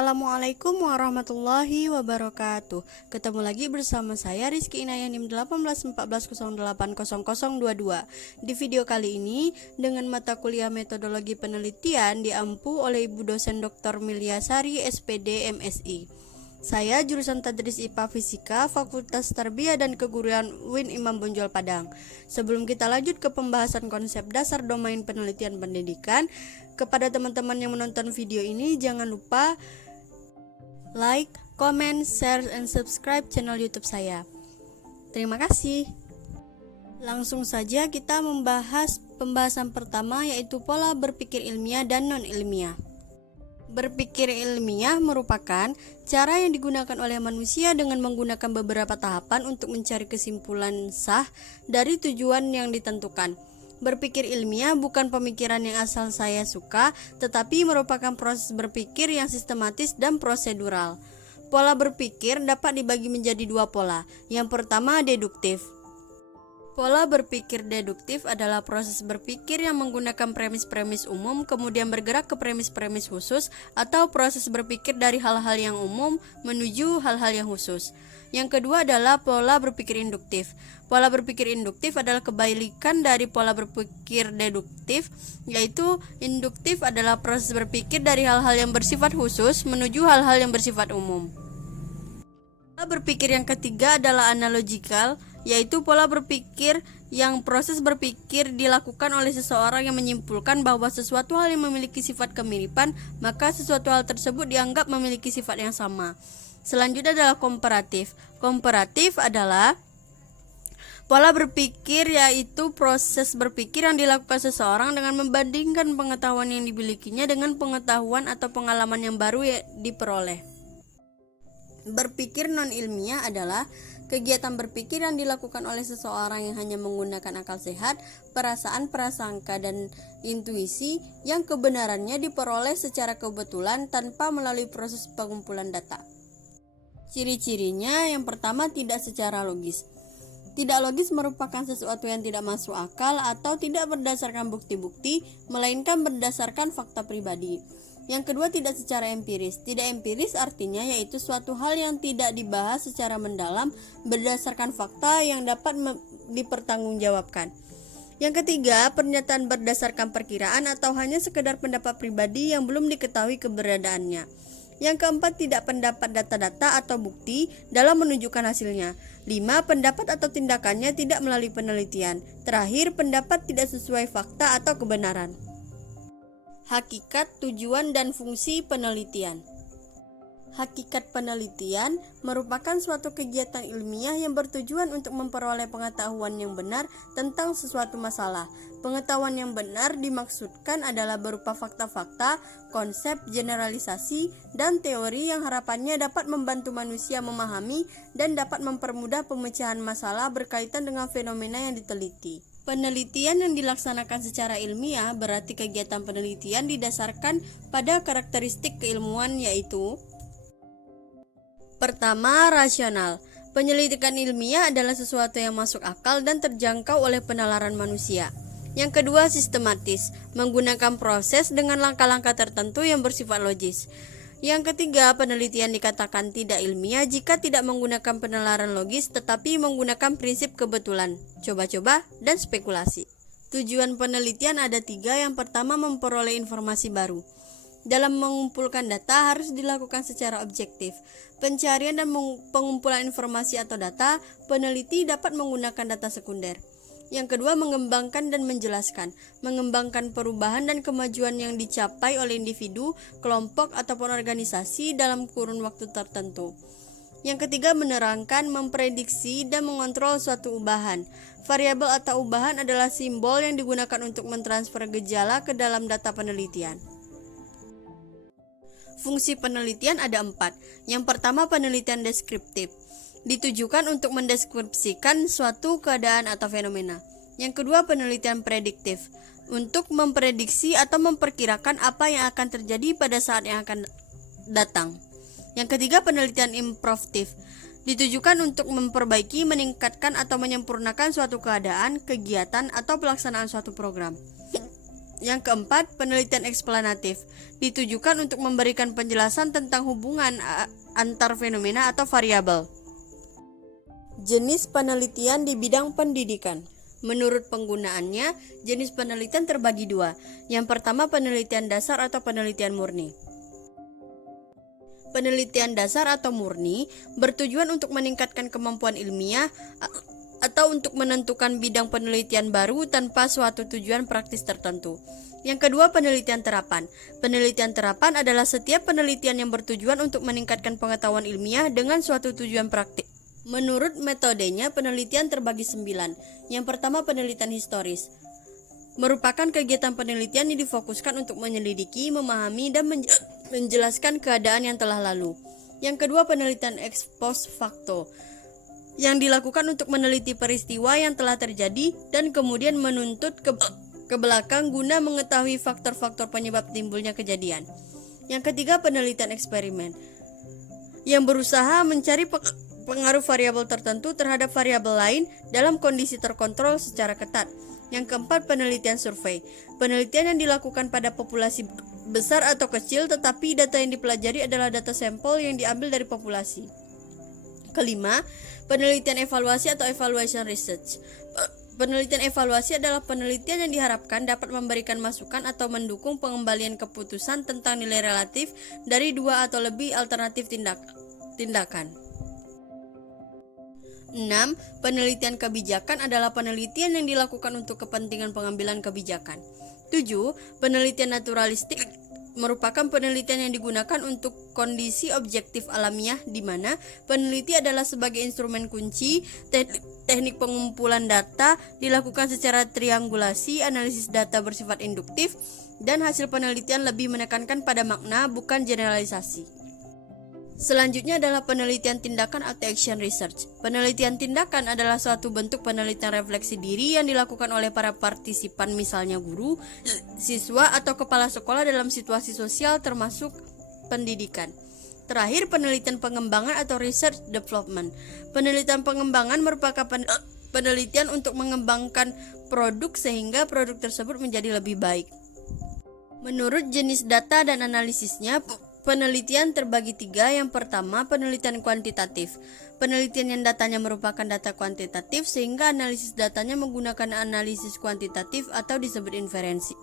Assalamualaikum warahmatullahi wabarakatuh. Ketemu lagi bersama saya Rizky Inayah NIM 1814080022. Di video kali ini dengan mata kuliah metodologi penelitian diampu oleh Ibu dosen Dr. Milyasari SPD MSI. Saya jurusan Tadris IPA Fisika Fakultas Tarbiyah dan Keguruan UIN Imam Bonjol Padang. Sebelum kita lanjut ke pembahasan konsep dasar domain penelitian pendidikan, kepada teman-teman yang menonton video ini jangan lupa like, comment, share, and subscribe channel YouTube saya. Terima kasih. Langsung saja kita membahas pembahasan pertama, yaitu pola berpikir ilmiah dan non-ilmiah. Berpikir ilmiah merupakan cara yang digunakan oleh manusia dengan menggunakan beberapa tahapan untuk mencari kesimpulan sah dari tujuan yang ditentukan. Berpikir ilmiah bukan pemikiran yang asal saya suka, tetapi merupakan proses berpikir yang sistematis dan prosedural. Pola berpikir dapat dibagi menjadi dua pola. Yang pertama, deduktif. Pola berpikir deduktif adalah proses berpikir yang menggunakan premis-premis umum kemudian bergerak ke premis-premis khusus, atau proses berpikir dari hal-hal yang umum menuju hal-hal yang khusus. Yang kedua adalah pola berpikir induktif. Pola berpikir induktif adalah kebalikan dari pola berpikir deduktif, yaitu induktif adalah proses berpikir dari hal-hal yang bersifat khusus menuju hal-hal yang bersifat umum. Pola berpikir yang ketiga adalah analogikal, yaitu pola berpikir yang proses berpikir dilakukan oleh seseorang yang menyimpulkan bahwa sesuatu hal yang memiliki sifat kemiripan, maka sesuatu hal tersebut dianggap memiliki sifat yang sama. Selanjutnya adalah komparatif. Komparatif adalah pola berpikir, yaitu proses berpikir yang dilakukan seseorang dengan membandingkan pengetahuan yang dimilikinya dengan pengetahuan atau pengalaman yang baru yang diperoleh. Berpikir non-ilmiah adalah kegiatan berpikir yang dilakukan oleh seseorang yang hanya menggunakan akal sehat, perasaan, prasangka, dan intuisi yang kebenarannya diperoleh secara kebetulan tanpa melalui proses pengumpulan data. Ciri-cirinya, yang pertama, tidak secara logis. Tidak logis merupakan sesuatu yang tidak masuk akal atau tidak berdasarkan bukti-bukti, melainkan berdasarkan fakta pribadi. Yang kedua, tidak secara empiris. Tidak empiris artinya yaitu suatu hal yang tidak dibahas secara mendalam berdasarkan fakta yang dapat dipertanggungjawabkan. Yang ketiga, pernyataan berdasarkan perkiraan atau hanya sekedar pendapat pribadi yang belum diketahui keberadaannya. Yang keempat, tidak pendapat data-data atau bukti dalam menunjukkan hasilnya. 5. Pendapat atau tindakannya tidak melalui penelitian. Terakhir, pendapat tidak sesuai fakta atau kebenaran. Hakikat, tujuan, dan fungsi penelitian. Hakikat penelitian merupakan suatu kegiatan ilmiah yang bertujuan untuk memperoleh pengetahuan yang benar tentang sesuatu masalah. Pengetahuan yang benar dimaksudkan adalah berupa fakta-fakta, konsep, generalisasi, dan teori yang harapannya dapat membantu manusia memahami dan dapat mempermudah pemecahan masalah berkaitan dengan fenomena yang diteliti. Penelitian yang dilaksanakan secara ilmiah berarti kegiatan penelitian didasarkan pada karakteristik keilmuan, yaitu: pertama, rasional. Penyelidikan ilmiah adalah sesuatu yang masuk akal dan terjangkau oleh penalaran manusia. Yang kedua, sistematis, menggunakan proses dengan langkah-langkah tertentu yang bersifat logis. Yang ketiga, penelitian dikatakan tidak ilmiah jika tidak menggunakan penalaran logis tetapi menggunakan prinsip kebetulan, coba-coba, dan spekulasi. Tujuan penelitian ada 3. Yang pertama, memperoleh informasi baru. Dalam mengumpulkan data harus dilakukan secara objektif. Pencarian dan pengumpulan informasi atau data, peneliti dapat menggunakan data sekunder. Yang kedua, mengembangkan dan menjelaskan. Mengembangkan perubahan dan kemajuan yang dicapai oleh individu, kelompok, ataupun organisasi dalam kurun waktu tertentu. Yang ketiga, menerangkan, memprediksi, dan mengontrol suatu ubahan. Variabel atau ubahan adalah simbol yang digunakan untuk mentransfer gejala ke dalam data penelitian. Fungsi penelitian ada 4. Yang pertama, penelitian deskriptif. Ditujukan untuk mendeskripsikan suatu keadaan atau fenomena. Yang kedua, penelitian prediktif, untuk memprediksi atau memperkirakan apa yang akan terjadi pada saat yang akan datang. Yang ketiga, penelitian improvatif, ditujukan untuk memperbaiki, meningkatkan, atau menyempurnakan suatu keadaan, kegiatan, atau pelaksanaan suatu program. Yang keempat, penelitian eksplanatif ditujukan untuk memberikan penjelasan tentang hubungan antar fenomena atau variabel. Jenis penelitian di bidang pendidikan. Menurut penggunaannya, jenis penelitian terbagi dua. Yang pertama, penelitian dasar atau penelitian murni. Penelitian dasar atau murni bertujuan untuk meningkatkan kemampuan ilmiah atau untuk menentukan bidang penelitian baru tanpa suatu tujuan praktis tertentu. Yang kedua, penelitian terapan. Penelitian terapan adalah setiap penelitian yang bertujuan untuk meningkatkan pengetahuan ilmiah dengan suatu tujuan praktis. Menurut metodenya, penelitian terbagi 9. Yang pertama, penelitian historis. Merupakan kegiatan penelitian yang difokuskan untuk menyelidiki, memahami, dan menjelaskan keadaan yang telah lalu. Yang kedua, penelitian ex post facto, yang dilakukan untuk meneliti peristiwa yang telah terjadi dan kemudian menuntut ke belakang guna mengetahui faktor-faktor penyebab timbulnya kejadian. Yang ketiga, penelitian eksperimen, yang berusaha mencari pengaruh variabel tertentu terhadap variabel lain dalam kondisi terkontrol secara ketat. Yang keempat, penelitian survei. Penelitian yang dilakukan pada populasi besar atau kecil, tetapi data yang dipelajari adalah data sampel yang diambil dari populasi. Kelima, penelitian evaluasi atau evaluation research. Penelitian evaluasi adalah penelitian yang diharapkan dapat memberikan masukan atau mendukung pengembalian keputusan tentang nilai relatif dari dua atau lebih alternatif tindakan. 6. Penelitian kebijakan adalah penelitian yang dilakukan untuk kepentingan pengambilan kebijakan. 7. Penelitian naturalistik merupakan penelitian yang digunakan untuk kondisi objektif alamiah, di mana peneliti adalah sebagai instrumen kunci. Teknik pengumpulan data dilakukan secara triangulasi, analisis data bersifat induktif, dan hasil penelitian lebih menekankan pada makna, bukan generalisasi. Selanjutnya adalah penelitian tindakan atau action research. Penelitian tindakan adalah suatu bentuk penelitian refleksi diri yang dilakukan oleh para partisipan, misalnya guru, siswa, atau kepala sekolah dalam situasi sosial termasuk pendidikan. Terakhir, penelitian pengembangan atau research development. Penelitian pengembangan merupakan penelitian untuk mengembangkan produk sehingga produk tersebut menjadi lebih baik. Menurut jenis data dan analisisnya, penelitian terbagi 3. Yang pertama, penelitian kuantitatif. Penelitian yang datanya merupakan data kuantitatif sehingga analisis datanya menggunakan analisis kuantitatif atau disebut inferensi.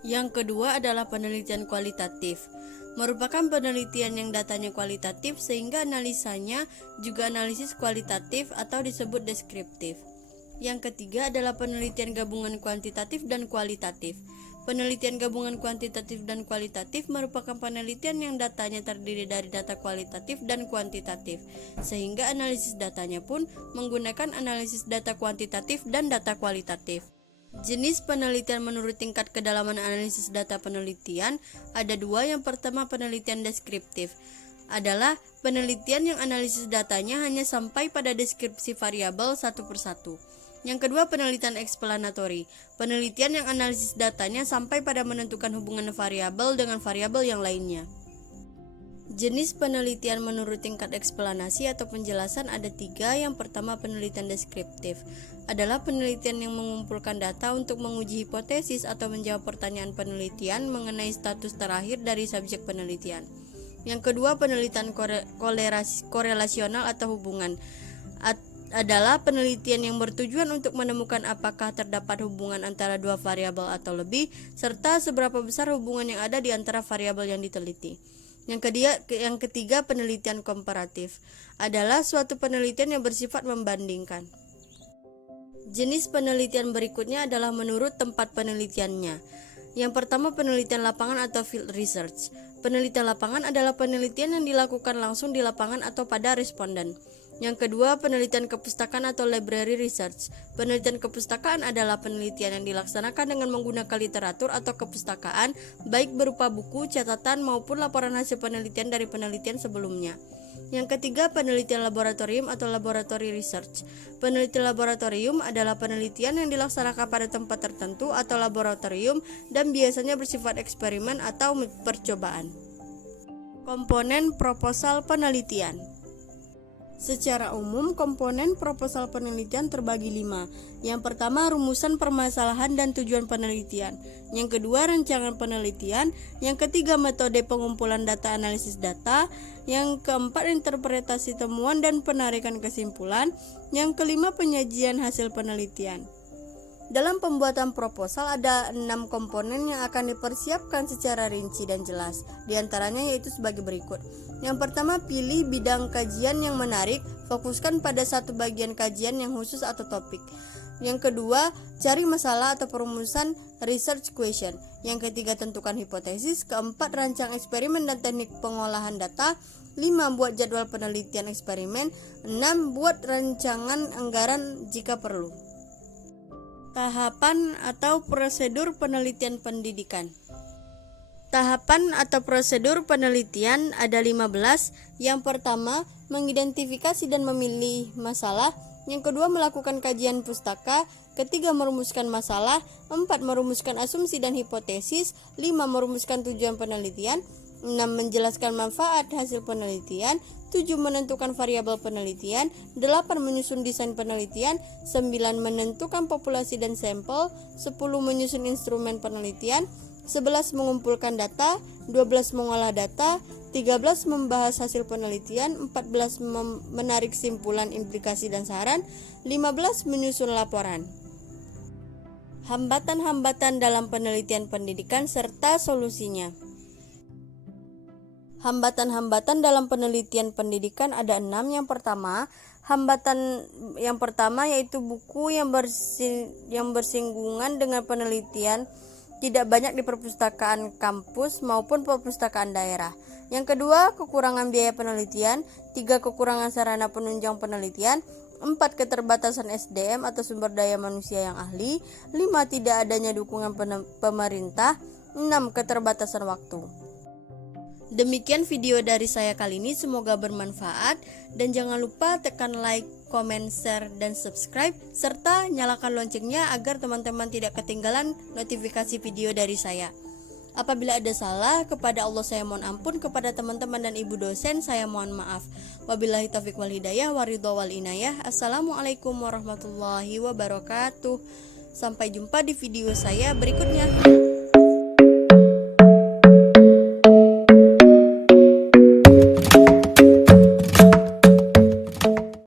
Yang kedua adalah penelitian kualitatif. Merupakan penelitian yang datanya kualitatif sehingga analisanya juga analisis kualitatif atau disebut deskriptif. Yang ketiga adalah penelitian gabungan kuantitatif dan kualitatif. Penelitian gabungan kuantitatif dan kualitatif merupakan penelitian yang datanya terdiri dari data kualitatif dan kuantitatif, sehingga analisis datanya pun menggunakan analisis data kuantitatif dan data kualitatif. Jenis penelitian menurut tingkat kedalaman analisis data penelitian ada 2. Yang pertama, penelitian deskriptif adalah penelitian yang analisis datanya hanya sampai pada deskripsi variabel satu persatu. Yang kedua, penelitian explanatory. Penelitian yang analisis datanya sampai pada menentukan hubungan variabel dengan variabel yang lainnya. Jenis penelitian menurut tingkat eksplanasi atau penjelasan ada 3. Yang pertama, penelitian deskriptif adalah penelitian yang mengumpulkan data untuk menguji hipotesis atau menjawab pertanyaan penelitian mengenai status terakhir dari subjek penelitian. Yang kedua, penelitian korelasional atau hubungan adalah penelitian yang bertujuan untuk menemukan apakah terdapat hubungan antara dua variabel atau lebih, serta seberapa besar hubungan yang ada di antara variabel yang diteliti. Yang ketiga, penelitian komparatif adalah suatu penelitian yang bersifat membandingkan. Jenis penelitian berikutnya adalah menurut tempat penelitiannya. Yang pertama, penelitian lapangan atau field research. Penelitian lapangan adalah penelitian yang dilakukan langsung di lapangan atau pada responden. Yang kedua, penelitian kepustakaan atau library research. Penelitian kepustakaan adalah penelitian yang dilaksanakan dengan menggunakan literatur atau kepustakaan, baik berupa buku, catatan, maupun laporan hasil penelitian dari penelitian sebelumnya. Yang ketiga, penelitian laboratorium atau laboratory research. Penelitian laboratorium adalah penelitian yang dilaksanakan pada tempat tertentu atau laboratorium dan biasanya bersifat eksperimen atau percobaan. Komponen proposal penelitian. Secara umum, komponen proposal penelitian terbagi 5. Yang pertama, rumusan permasalahan dan tujuan penelitian. Yang kedua, rancangan penelitian. Yang ketiga, metode pengumpulan data analisis data. Yang keempat, interpretasi temuan dan penarikan kesimpulan. Yang kelima, penyajian hasil penelitian. Dalam pembuatan proposal ada 6 komponen yang akan dipersiapkan secara rinci dan jelas. Di antaranya yaitu sebagai berikut. Yang pertama, pilih bidang kajian yang menarik, fokuskan pada satu bagian kajian yang khusus atau topik. Yang kedua, cari masalah atau perumusan research question. Yang ketiga, tentukan hipotesis. Keempat, rancang eksperimen dan teknik pengolahan data. 5, buat jadwal penelitian eksperimen. 6, buat rancangan anggaran jika perlu. Tahapan atau prosedur penelitian pendidikan. Tahapan atau prosedur penelitian ada 15. Yang pertama, mengidentifikasi dan memilih masalah. Yang kedua, melakukan kajian pustaka. Ketiga, merumuskan masalah. 4, merumuskan asumsi dan hipotesis. 5, merumuskan tujuan penelitian. 6, menjelaskan manfaat hasil penelitian. 7, menentukan variabel penelitian. 8, menyusun desain penelitian. 9, menentukan populasi dan sampel. 10, menyusun instrumen penelitian. 11, mengumpulkan data. 12, mengolah data. 13, membahas hasil penelitian. 14, menarik kesimpulan, implikasi dan saran. 15, menyusun laporan. Hambatan-hambatan dalam penelitian pendidikan serta solusinya. Hambatan-hambatan dalam penelitian pendidikan ada 6. Yang pertama, yaitu buku yang bersinggungan dengan penelitian tidak banyak di perpustakaan kampus maupun perpustakaan daerah. Yang kedua, kekurangan biaya penelitian. 3, kekurangan sarana penunjang penelitian. 4, keterbatasan SDM atau sumber daya manusia yang ahli. 5, tidak adanya dukungan pemerintah. 6, keterbatasan waktu. Demikian video dari saya kali ini, semoga bermanfaat dan jangan lupa tekan like, comment, share, dan subscribe serta nyalakan loncengnya agar teman-teman tidak ketinggalan notifikasi video dari saya. Apabila ada salah, kepada Allah saya mohon ampun, kepada teman-teman dan ibu dosen saya mohon maaf. Wabillahi taufiq wal hidayah waridho wal inayah. Assalamualaikum warahmatullahi wabarakatuh. Sampai jumpa di video saya berikutnya.